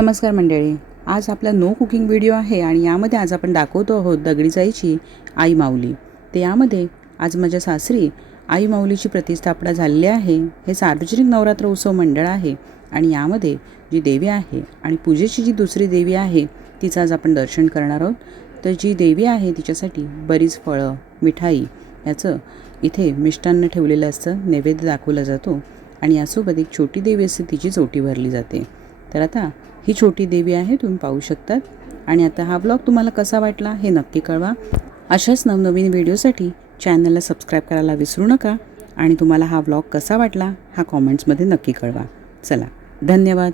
नमस्कार मंडळी, आज आपला नो कुकिंग व्हिडिओ आहे आणि यामध्ये आज आपण दाखवतो आहोत दगडी जाईची आई माऊली। ते यामध्ये आज माझ्या सासरी आई माऊलीची प्रतिष्ठापना झालेली आहे। हे सार्वजनिक नवरात्र उत्सव मंडळ आहे आणि यामध्ये जी देवी आहे आणि पूजेची जी दुसरी देवी आहे तिचं आज आपण दर्शन करणार आहोत। तर जी देवी आहे तिच्यासाठी बरीच फळं, मिठाई याचं इथे मिष्टान्न ठेवलेलं असतं, नैवेद्य दाखवला जातो आणि यासोबत एक छोटी देवी असते, तिची ओटी भरली जाते। तर आता ही छोटी देवी आहे, तुम्ही पाहू शकतात। आणि आता हा ब्लॉग तुम्हाला कसा वाटला हे नक्की कळवा। अशाच नवनवीन व्हिडिओसाठी चॅनलला सबस्क्राईब करायला विसरू नका आणि तुम्हाला हा ब्लॉग कसा वाटला हा कॉमेंट्समध्ये नक्की कळवा। चला, धन्यवाद।